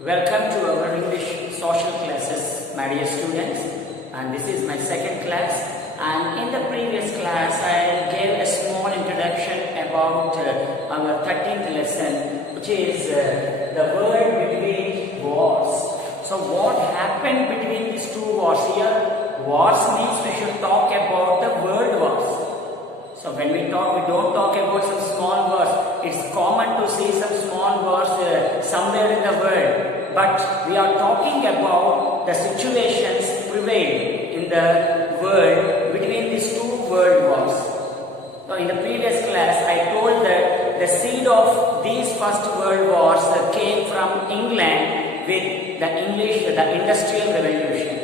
Welcome to our English social classes, my dear students. And this is my second class. And in the previous class, I gave a small introduction about our 13th lesson, which is the word between wars. So, what happened between these two wars here? Wars means we should talk about the world wars. So when we don't talk about some small wars. It's common to see some small wars somewhere in the world. But we are talking about the situations prevail in the world between these two world wars. So in the previous class, I told that the seed of these first world wars came from England with the Industrial Revolution.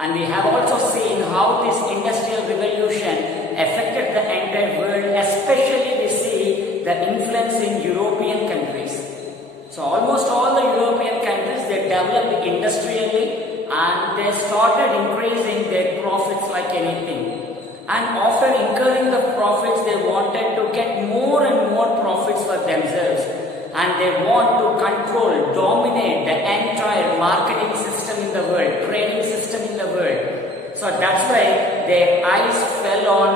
And we have also seen how this Industrial Revolution affected the entire world, especially we see the influence in European countries. So almost all the European countries, they developed industrially and they started increasing their profits like anything. And after incurring the profits, they wanted to get more and more profits for themselves. And they want to control, dominate the entire marketing system in the world, trading system in the world. So that's why their eyes fell on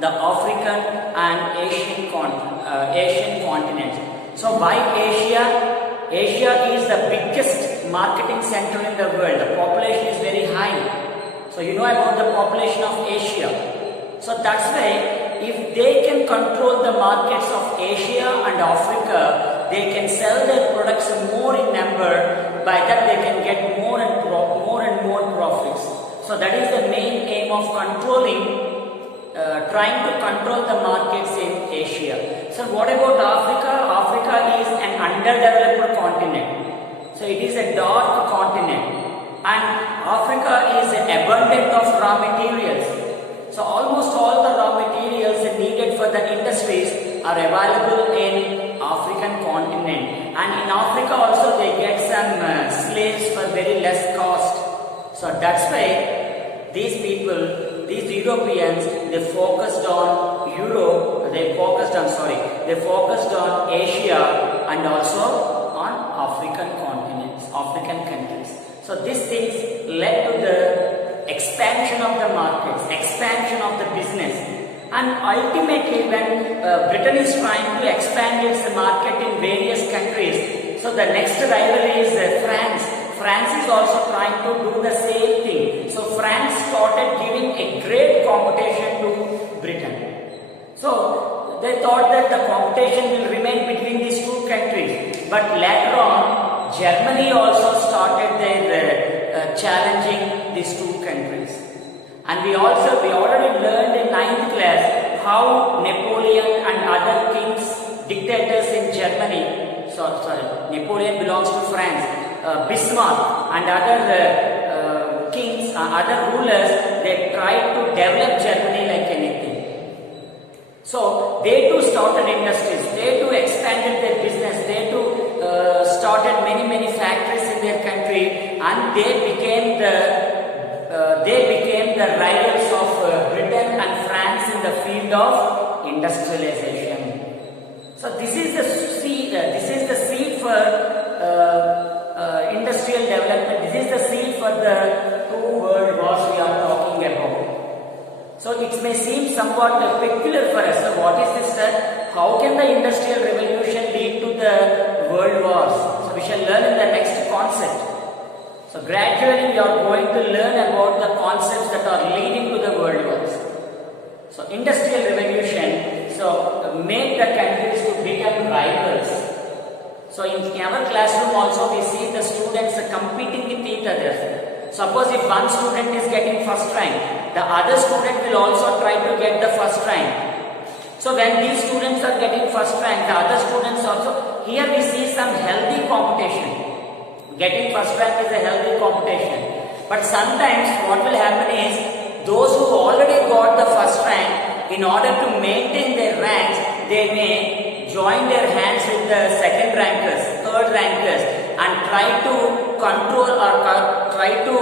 the African and Asian continents. So why Asia? Asia is the biggest marketing center in the world. The population is very high. So you know about the population of Asia. So that's why if they can control the markets of Asia and Africa, they can sell their products more in number. By that they can get more and more profits. So that is the main aim of trying to control the markets in Asia. So what about Africa? Africa is an underdeveloped continent. So it is a dark continent. And Africa is abundant of raw materials. So almost all the raw materials needed for the industries are available in African continent. And in Africa also they get some slaves for very less cost. So that's why these people, these Europeans, they focused on Asia and also on African continents, African countries. So these things led to the expansion of the markets, expansion of the business. And ultimately when Britain is trying to expand its market in various countries, so the next rival is France. France is also trying to do the same thing. So France started giving a great competition to Britain. So they thought that the competition will remain between these two countries. But later on, Germany also started their challenging these two countries. And we already learned in 9th class how Napoleon and other kings, dictators in Germany, Napoleon belongs to France, Bismarck and other kings, other rulers, they tried to develop Germany like anything. So they too started industries, they too expanded their business, they too started many factories in their country, and they became the rivals of Britain and France in the field of industrialization. So this is the seed for industrial development. This is the seed for the two world wars we are talking about. So it may seem somewhat peculiar for us. So what is this, sir? How can the industrial revolution lead to the world wars? So we shall learn in the next concept. So gradually we are going to learn about the concepts that are leading to the world wars. So industrial revolution, made the countries to become rivals. So in our classroom also we see the students competing with each other. Suppose if one student is getting first rank, the other student will also try to get the first rank. So when these students are getting first rank, the other students also, here we see some healthy competition. Getting first rank is a healthy competition. But sometimes what will happen is, those who already got the first rank, in order to maintain their ranks, they may join their hands with the second rankers, third rankers, and try to control or try to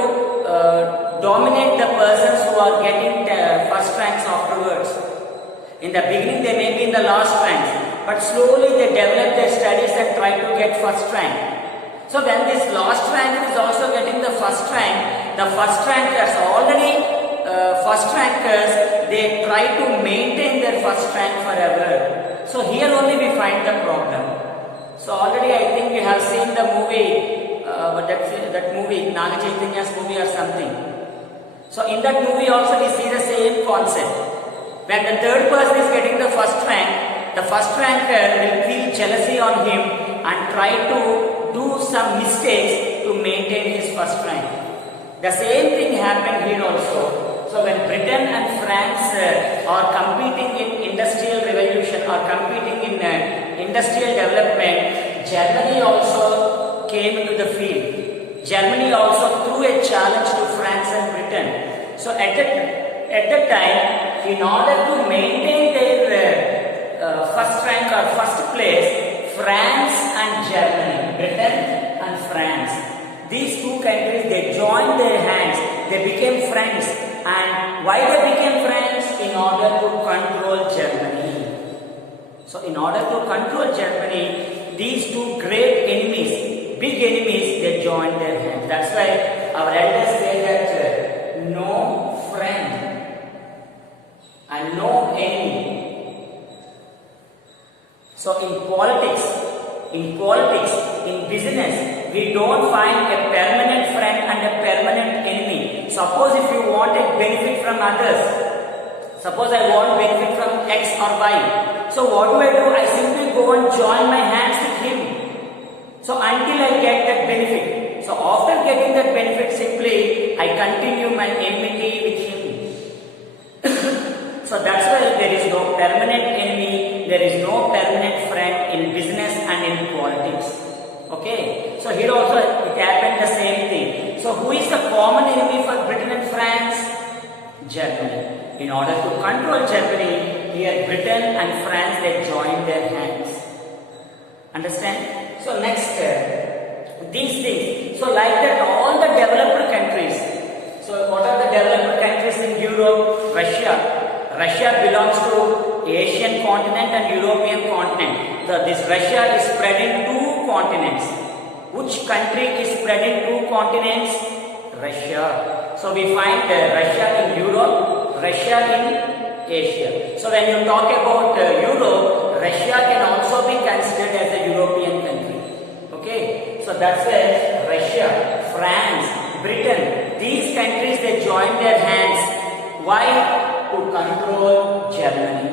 dominate the persons who are getting first ranks afterwards. In the beginning they may be in the last ranks, but slowly they develop their studies and try to get first rank. So when this last ranker is also getting the first rank, the first rankers already first rankers, they try to maintain their first rank forever. So here only we find the problem. So already I think you have seen the movie, that movie, Naga Chaitanya's movie or something. So in that movie also we see the same concept. When the third person is getting the first rank, the first ranker will feel jealousy on him and try to do some mistakes to maintain his first rank. The same thing happened here also. So when Britain and France are competing in industrial revolution or competing in industrial development, Germany also came into the field. Germany also threw a challenge to France and Britain. So at that time, in order to maintain their first rank or first place, France and Germany, Britain and France, these two countries, they joined their hands, they became friends. And why they became friends? In order to control Germany. So in order to control Germany, these two great enemies, big enemies, they joined their hands. That's why our elders say that no friend and no enemy. So in politics, in business, we don't find a permanent friend and a permanent enemy. Suppose if you want a benefit from others, suppose I want benefit from X or Y. So what do? I simply go and join my hands with him. So until I get that benefit. So after getting that benefit, simply I continue my enmity with him. So that's why there is no permanent enemy, there is no permanent friend in business and in politics. Okay, so here also it happened the same thing. So who is the common enemy for Britain and France? Germany. In order to control Germany, here Britain and France, they joined their hands. Understand? So next, these things. So like that, all the developed countries. So what are the developed countries in Europe? Russia belongs to Asian continent and European continent. So this Russia is spread in two continents. Which country is spread in two continents? Russia. So we find Russia in Europe, Russia in Asia. So when you talk about Europe, Russia can also be considered as a European country. Okay. So that's why Russia, France, Britain, these countries, they join their hands. Why? To control Germany.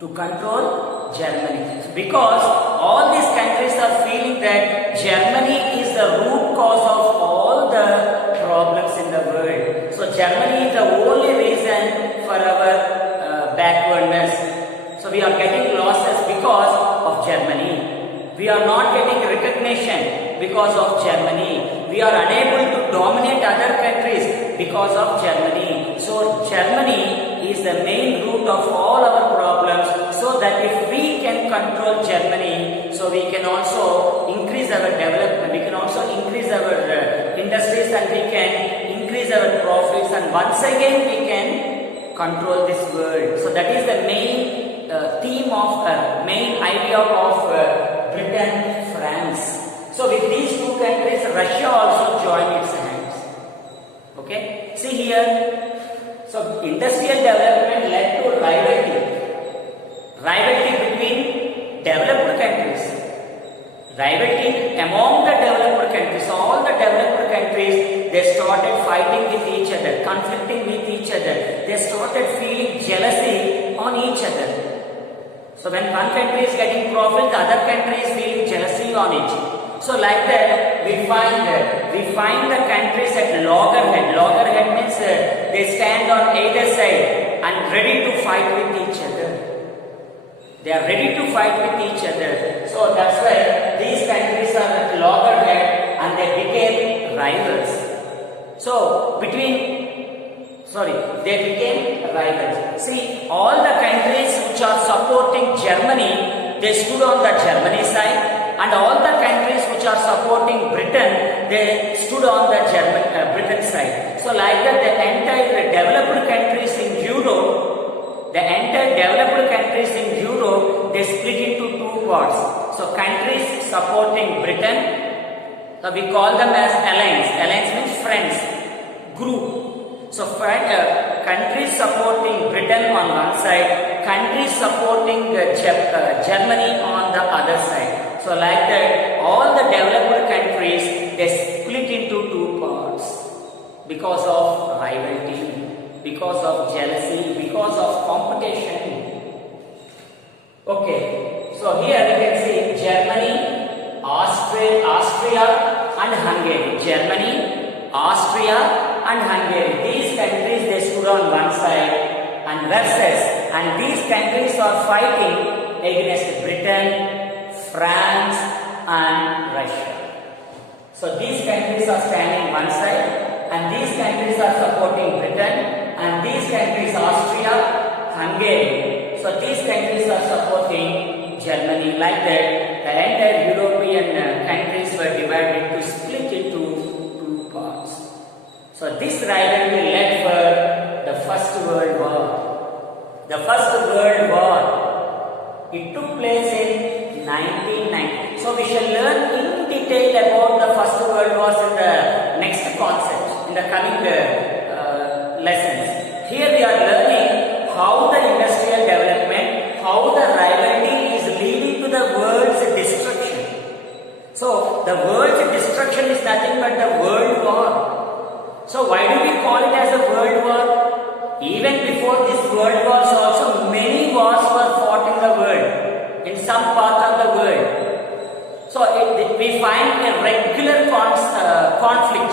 To control Germany. Because all these countries are feeling that Germany is the root cause of all the problems in the world. So Germany is the only reason for our backwardness. So we are getting losses because of Germany. We are not getting recognition because of Germany. We are unable to dominate other countries because of Germany. So Germany is the main root of all our problems, so that if we can control Germany, so we can also increase our development, we can also increase our industries, and we can increase our profits, and once again we can control this world. So that is the main theme of, main idea of Britain, France. So with these two countries, Russia also joined its hands. Okay, see here. So industrial development led to rivalry between developed countries, rivalry among the developed countries. So all the developed countries, they started fighting with each other, conflicting with each other. They started feeling jealousy on each other. So when one country is getting profit, the other country is feeling jealousy on it. So like that, we find the countries at loggerhead. Loggerhead means they stand on either side and ready to fight with each other. They are ready to fight with each other. So that's why these countries are at loggerhead and they became rivals. So they became rivals. See, all the countries which are supporting Germany, they stood on the Germany side. And all the countries which are supporting Britain, they stood on the Britain side. So like that, the entire developed countries in Europe, they split into two parts. So countries supporting Britain So we call them as allies. Allies means friends, group. So countries supporting Britain on one side, countries supporting Germany on the other side. So like that, all the developed countries, they split into two parts because of rivalry, because of jealousy, because of competition. Okay, so here we can see Germany, Austria and Hungary. Germany, Austria and Hungary. These countries, they stood on one side and these countries are fighting against Britain, France and Russia. So these countries are standing one side and these countries are supporting Britain and these countries Austria, Hungary. So these countries are supporting Germany. Like that, the entire European countries were divided to split into two parts. So this rivalry led for the First World War. The First World War, it took place in 1990. So we shall learn in detail about the First World War in the next concept, in the coming lessons. Here we are learning how the industrial development, how the rivalry is leading to the world's destruction. So the world's destruction is nothing but the World War. So why do we call it as a World War? Even before this World Wars also, many wars were fought in the world, in some part of the world. So we find a regular conflict.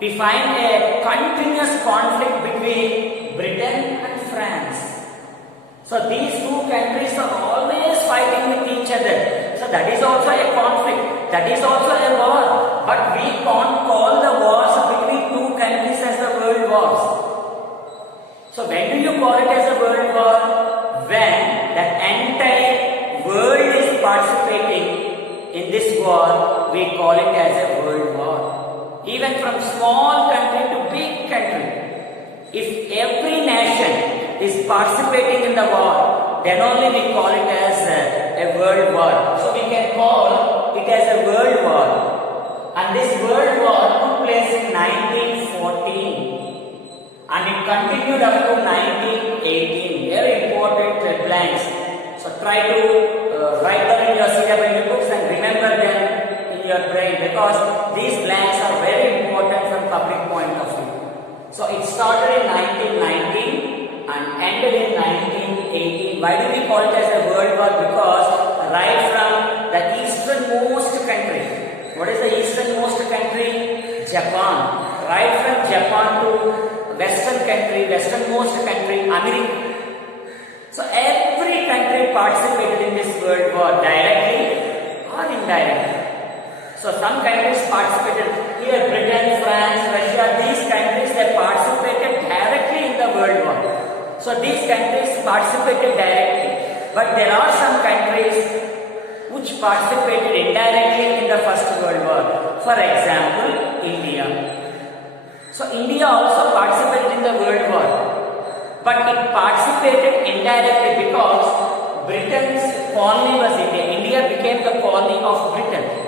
We find a continuous conflict between Britain and France. So these two countries are always fighting with each other. So that is also a conflict. That is also a war. But we can't call the wars between two countries as the world wars. So when do you call it as a world war? When the entire world is participating in this war, we call it as a world war. Even from small country to big country. If every nation is participating in the war, then only we call it as a world war. So we can call it as a world war. And this world war took place in 1914 and it continued up to 1918. Very important blanks. So try to write them in your CW books and remember them in your brain, because these blanks are very important from public point of view. So it started in 1919 and ended in 1918. Why do we call it as a world war? Because right from the easternmost country, what is the easternmost country? Japan. Right from Japan to westernmost country, America. So every country participated in this world war, directly or indirectly. So some countries participated here, Britain, France, Russia, these countries, they participated directly in the world war. So these countries participated directly. But there are some countries which participated indirectly in the First World War. For example, India. So India also participated in the World War. But it participated indirectly because Britain's colony was India. India became the colony of Britain.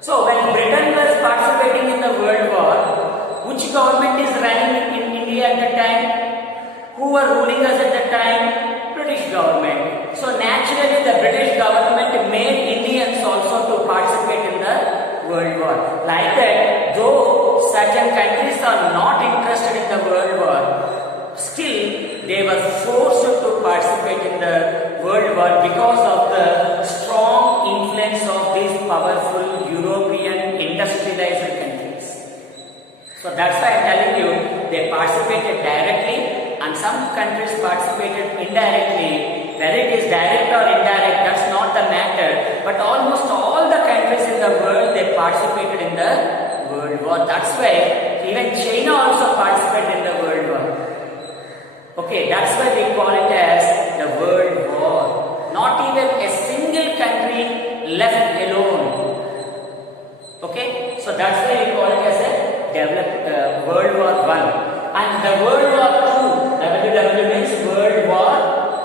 So when Britain was participating in the World War, which government is running in India at the time? Who were ruling us at the time? British government. So naturally the British government made Indians also to participate in the World War. Like that, though certain countries are not interested in the World War, still they were forced to participate in the World War because of the strong influence of these powerful European industrialized countries. So that's why I'm telling you, they participated directly and some countries participated indirectly. Whether it is direct or indirect, that's not the matter. But almost all the countries in the world, they participated in the World War. That's why even China also participated in the World War. Okay, that's why we call it as the World War. Not even a single country left alone. Okay, so that's why we call it as a World War I. And the World War II, WW means World War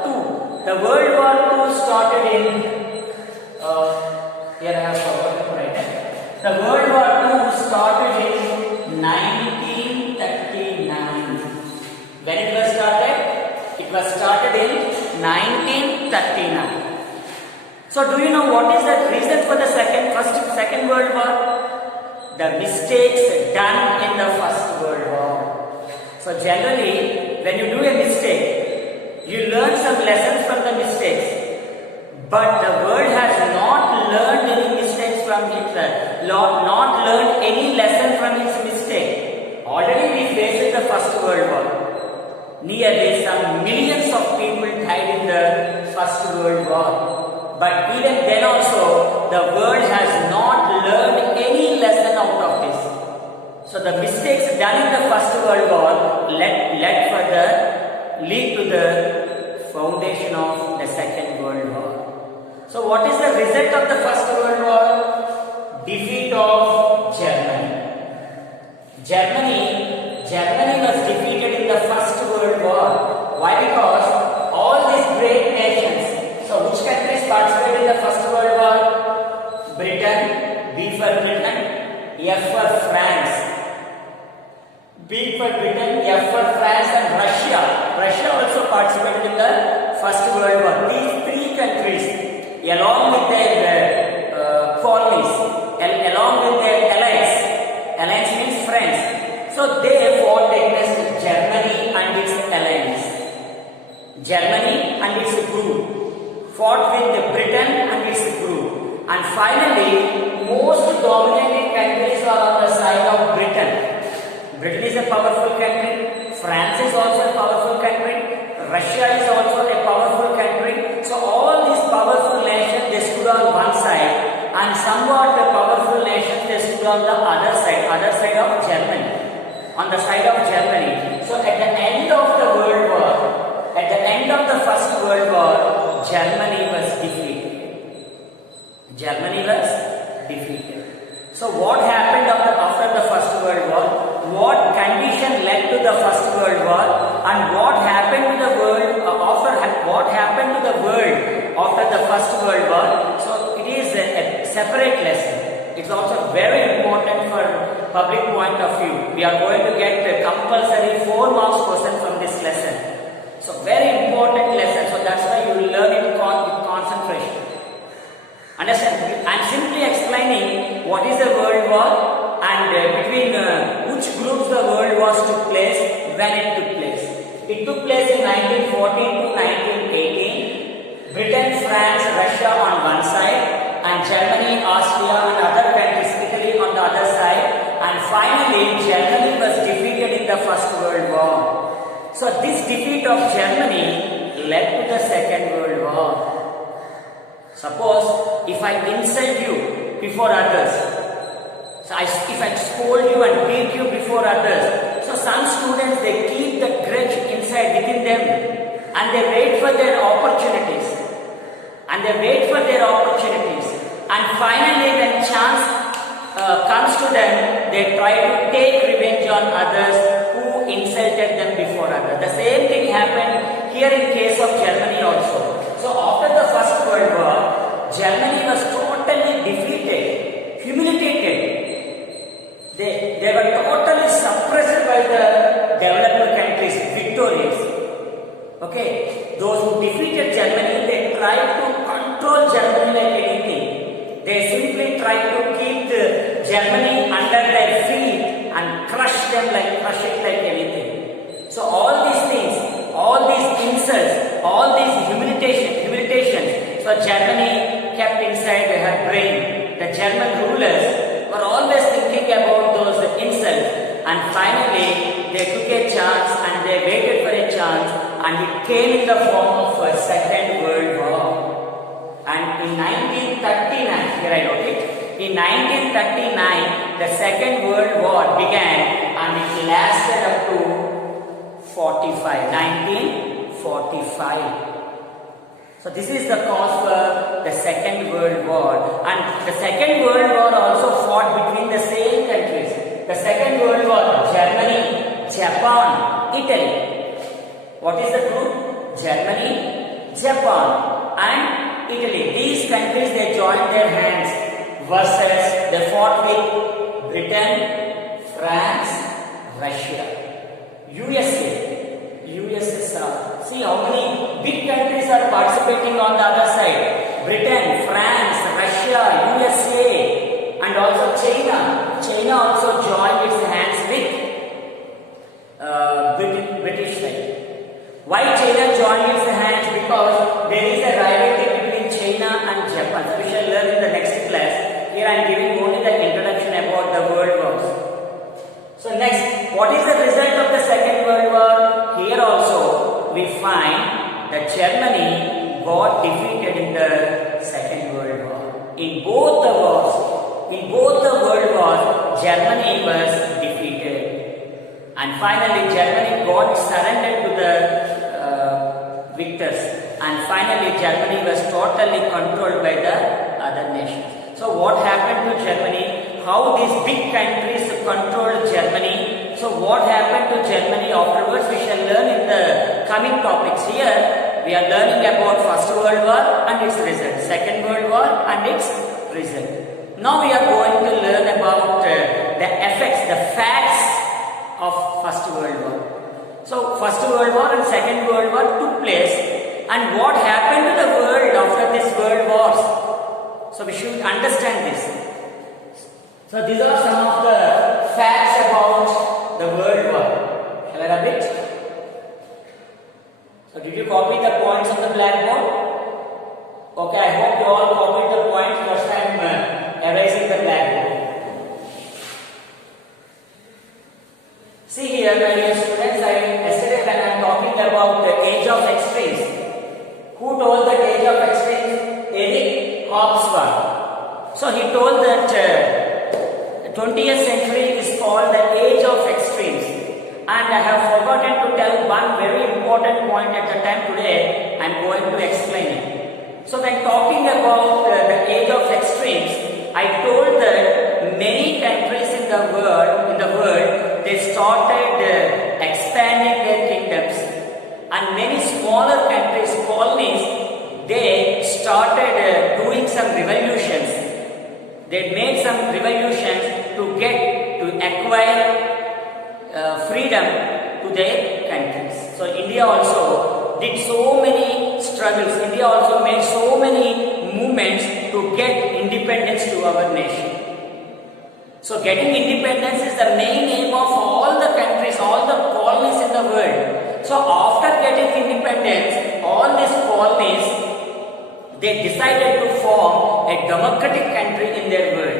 II. The World War II started in, here I have forgotten to write it. The World War II started in 1939. When it was started? It was started in 1939. So do you know what is the reason for the second World War? The mistakes done in the First World War. So generally, when you do a mistake, you learn some lessons from the mistakes. But the world has not learned any mistakes from Hitler, not learned any lesson from its mistake. Already we faced the First World War. Nearly some millions of people died in the First World War. But even then also, the world has not learned any lesson out of this. So the mistakes done in the First World War lead to the foundation of the Second World War. So what is the result of the First World War? Defeat of Germany. Germany was defeated in the First World War. Why? Because all these great nations. So which countries participated in the First World War? Britain, B for Britain, F for France. B for Britain, F for France, and Russia. Russia also participated in the First World War. These three countries, along with their colonies, along with their allies means friends. So they fought against Germany and its allies. Germany and its group fought with Britain and its group. And finally, most dominating countries are on the side of Britain. Britain is a powerful country. France is also a powerful country. Russia is also a powerful country. So all these powerful nations, they stood on one side, and somewhat the powerful nations, they stood on the other side of Germany, on the side of Germany. So at the end of the World War, at the end of the First World War, Germany was defeated. So what happened after the First World War? What condition led to the First World War, and what happened to the world after the First World War? So it is a separate lesson. It's also very important for public point of view. We are going to get a compulsory 4 marks question from this lesson. So very important lesson. So that's why you will learn it with concentration. Understand? I'm simply explaining what is the World War and between which groups the World Wars took place, when it took place. It took place in 1914 to 1918. Britain, France, Russia on one side, and Germany, Austria and other countries, Italy on the other side. And finally, Germany was defeated in the First World War. So this defeat of Germany led to the Second World War. Suppose if I insult you before others, if I scold you and beat you before others, so some students, they keep the grudge inside within them, and they wait for their opportunities. And finally, when chance comes to them, they try to take revenge on others who insulted them before others. The same thing happened here in case of Germany also. So after the First World War, Germany was totally defeated, humiliated. They were totally suppressed by the developed countries, victorious. Okay, those who defeated Germany, they tried to control Germany like anything. They simply tried to keep Germany under their feet and crush it like anything. So all these things, all these insults, all these humiliations, so Germany kept inside her brain. The German rulers were always thinking about those insults, and finally they took a chance and they waited for a chance, and it came in the form of a Second World War. And in 1939, here I wrote it, in 1939 the Second World War began, and it lasted up to 1945. So this is the cause for the Second World War. And the Second World War also fought between the same countries. The Second World War, Germany, Japan, Italy. What is the group? Germany, Japan and Italy. These countries, they joined their hands versus the fought with Britain, France, Russia, USSR. See how many big countries are participating on the other side. Britain, France, Russia, USA, and also China. China also joined its hands with British side. Why China joined its hands? Because there is a rivalry between China and Japan. So we shall learn in the next class. Here I am giving only the introduction about the world wars. So next, what is the result of the Second World War? Here also we find that Germany got defeated in the Second World War. In both the world wars, Germany was defeated. And finally Germany got surrendered to the victors. And finally Germany was totally controlled by the other nations. So what happened to Germany? How these big countries controlled Germany? So what happened to Germany afterwards? We shall learn in the coming topics. Here we are learning about First World War and its result, Second World War and its result. Now we are going to learn about the effects, the facts of First World War. So First World War and Second World War took place, and what happened to the world after these world wars? So we should understand this. So these are some of the facts about the world war. Shall I rub it? So did you copy the points on the blackboard? Okay, I hope you all copied the points. First I am erasing the blackboard. See here, my dear students, yesterday when I am talking about the age of extremes, who told that age of extremes? Eric Hobsbawm. So he told that 20th century is called the age of extremes. And I have forgotten to tell one very important point at the time today. I am going to explain it. So when talking about the age of extremes, I told that many countries in the world, they started expanding their kingdoms, and many smaller countries, colonies, they started doing some revolutions. They made some revolutions to acquire freedom to their countries. So India also did so many struggles. India also made so many movements to get independence to our nation. So getting independence is the main aim of all the countries, all the colonies in the world. So after getting independence, all these colonies, they decided to form a democratic country in their world.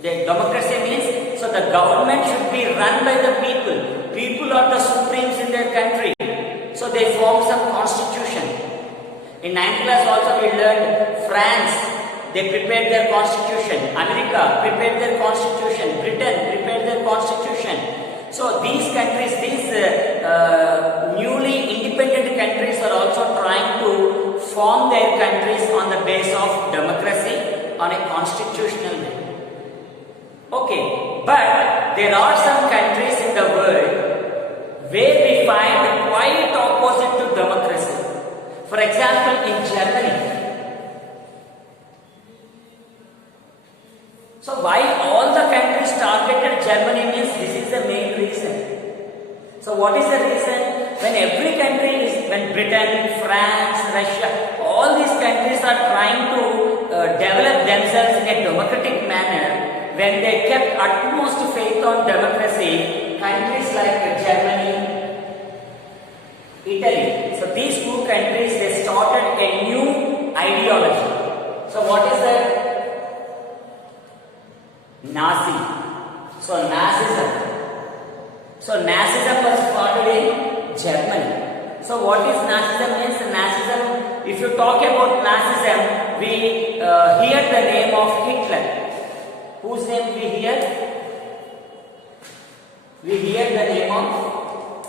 The democracy means, so the government should be run by the people. People are the supremes in their country. So they formed some constitution. In 9th class also we learned France. They prepared their constitution. America prepared their constitution. Britain prepared their constitution. So these countries, these newly independent countries are also trying to form their countries on the base of democracy on a constitutional way. Okay, but there are some countries in the world where we find quite opposite to democracy. For example, in Germany. So why all the countries targeted Germany means this is the main reason. So what is the reason? When Britain, France, Russia, all these countries are trying to develop themselves in a democratic manner, when they kept utmost faith on democracy, countries like Germany, Italy. So these two countries, they started a new ideology. So what is that? Nazi. So Nazism. So Nazism was started in Germany. So what is Nazism means? Nazism, if you talk about Nazism, we hear the name of Hitler. Whose name we hear? We hear the name of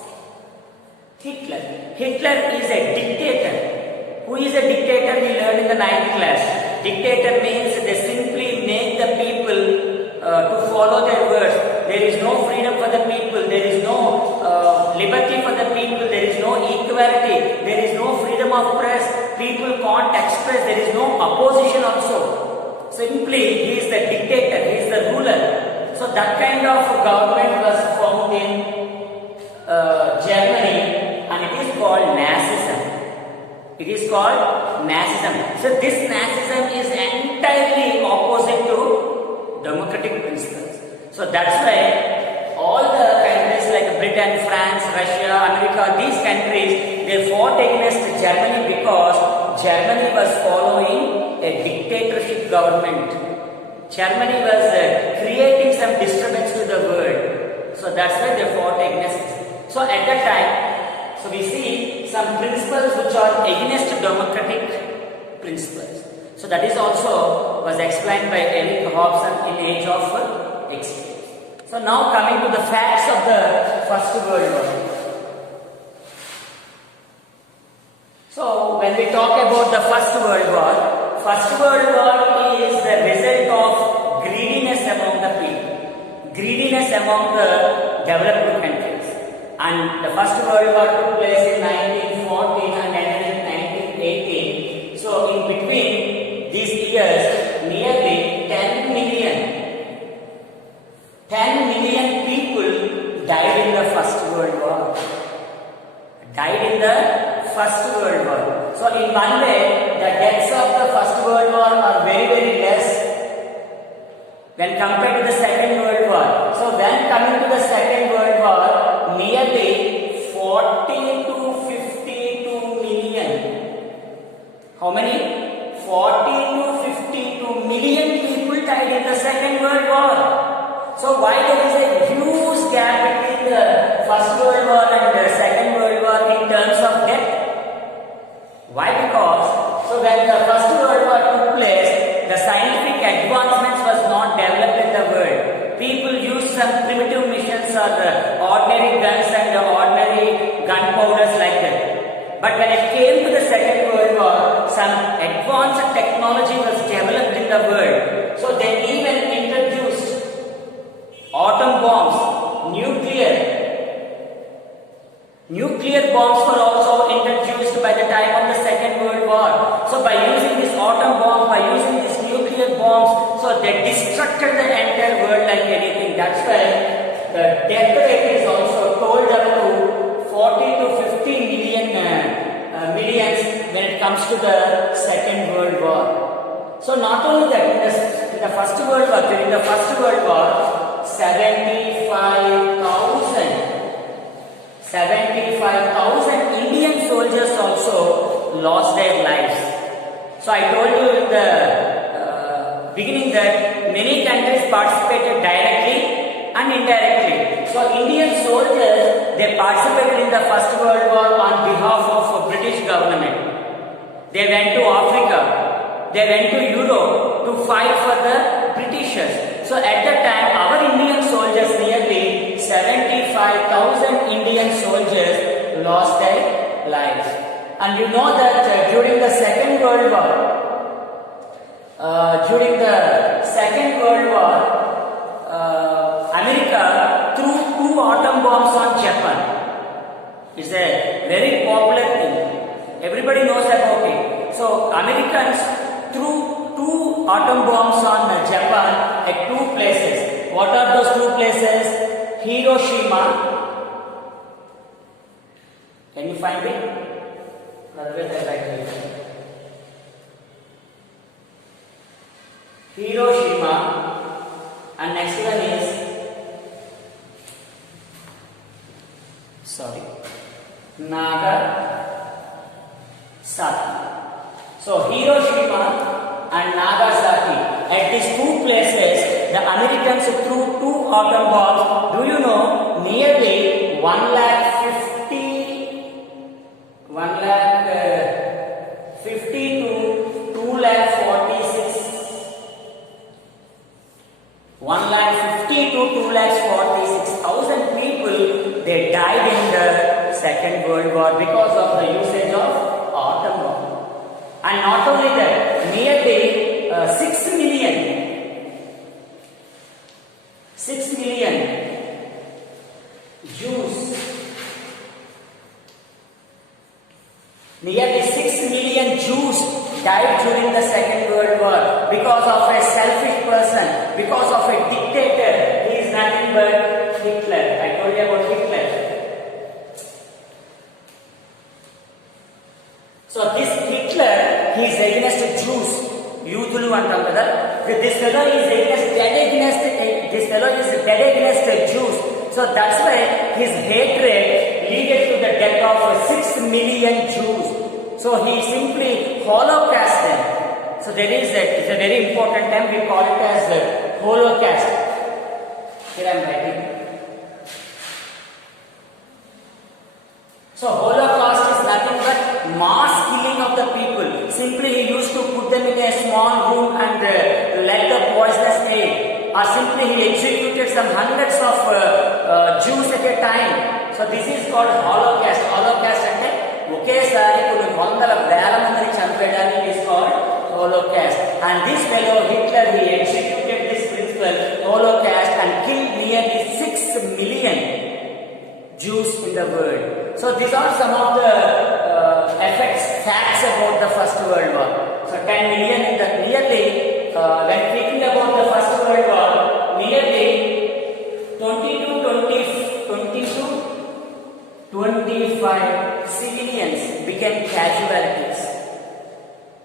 Hitler. Hitler is a dictator. Who is a dictator? We learned in the 9th class. Dictator means they simply make the people to follow their words. There is no freedom for the people. There is no liberty for the people. There is no equality. There is no freedom of press. People can't express. There is no opposition also. Simply, he is the dictator dictator, he is the ruler. So that kind of government was formed in Germany, and it is called Nazism. It is called Nazism. So this Nazism is entirely opposite to democratic principles. So that's why all the countries like Britain, France, Russia, America, these countries, they fought against Germany because Germany was following a dictatorship government. Germany was creating some disturbance to the world. So that's why they fought against it. So at that time, so we see some principles which are against democratic principles. So that is also was explained by Eric Hobson in Age of Experience. So now coming to the facts of the First World War. So when we talk about the First World War is the result of greediness among the people, greediness among the developed countries. And the First World War took place in 1914 and ended in 1918. So in between these years, nearly 10 million people died in the First World War. Died in the First World War. So in one way, the deaths of the First World War are very, very less when compared to the Second World War. So when coming to the Second World War, nearly 40 to 52 million. How many? 40 to 52 million people died in the Second World War. So why there is a huge gap between the First World War and the Second World War in terms of death? Why? Because so when the First World War took place, the scientific advancements was not developed in the world. People used some primitive missions or ordinary guns and ordinary gunpowders like that. But when it came to the Second World War, some advanced technology was developed in the world. So they even introduced atom bombs, nuclear bombs were also introduced by the time of the Second World War. So by using this atom bomb, by using these nuclear bombs, so they destructed the entire world like anything. That's why the death rate is also told up to 40 to 50 millions when it comes to the Second World War. So not only that, in the First World War, during the First World War, 75,000 Indian soldiers also lost their lives. So I told you in the beginning that many countries participated directly and indirectly. So Indian soldiers, they participated in the First World War on behalf of British government. They went to Africa, they went to Europe to fight for the Britishers. So at that time, our Indian soldiers, nearly 75,000 Indian soldiers lost their lives. And you know that during the Second World War, America threw 2 atom bombs on Japan. It's a very popular thing. Everybody knows about it. So Americans threw 2 atom bombs on Japan at 2 places. What are those 2 places? Hiroshima. Can you find it? Hiroshima, and next one is Nagasaki. So Hiroshima and Nagasaki, at these 2 places, the Americans threw 2 atom bombs. Do you know, nearly 150 to 246. 150 to 246,000 people, they died in the Second World War because of the usage of atom bomb. And not only that, nearly 6 million Jews, nearly 6 million Jews died during the Second World War because of a selfish person because of a dictator. He is nothing but Hitler. I told you about Hitler. So this Hitler, he is against Jews. Youthulu antam kada. This fellow is dead against Jews. So that's why his hatred led to the death of 6 million Jews. So he simply holocaust them. So it's a very important term. We call it as holocaust. Here I am writing. So holocaust is nothing but mass killing of the people. Simply he used to put them in a small room and let the poisonous air. Or simply he executed some hundreds of Jews at a time. So this is called holocaust. Holocaust అంటే ఒకేసారి కొన్ని వందల వేల మందిని చంపేయడానికి is called holocaust. And this fellow Hitler, he executed this principle holocaust and killed nearly 6 million Jews in the world. So these are some of the facts about the First World War. So 10 million in the when thinking about the First World War, nearly 25 civilians became casualties.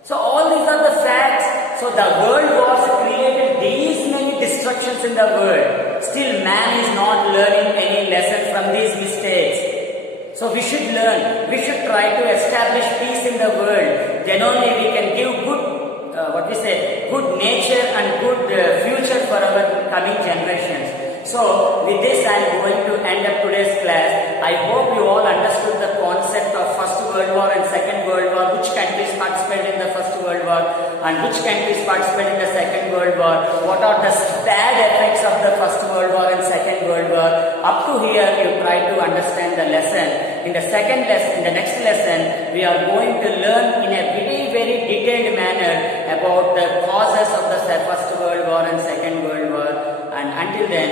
So all these are the facts. So the world wars created these many destructions in the world. Still man is not learning any lesson from these mistakes. So we should learn. We should try to establish peace in the world. Then only we can give good good nature and good future for our coming generations. So with this I am going to end up today's class. I hope you all understood the concept of First World War and Second World War, which countries participated in the First World War and which countries participated in the Second World War, what are the bad effects of the First World War and Second World War. Up to here you try to understand the lesson. In the next lesson, we are going to learn in a very detailed manner about the causes of the First World War and Second World War. And until then,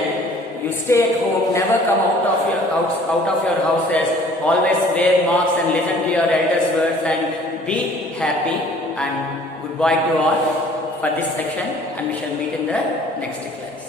you stay at home, never come out of your houses, always wear masks and listen to your elders' words and be happy. And goodbye to all for this section, and we shall meet in the next class.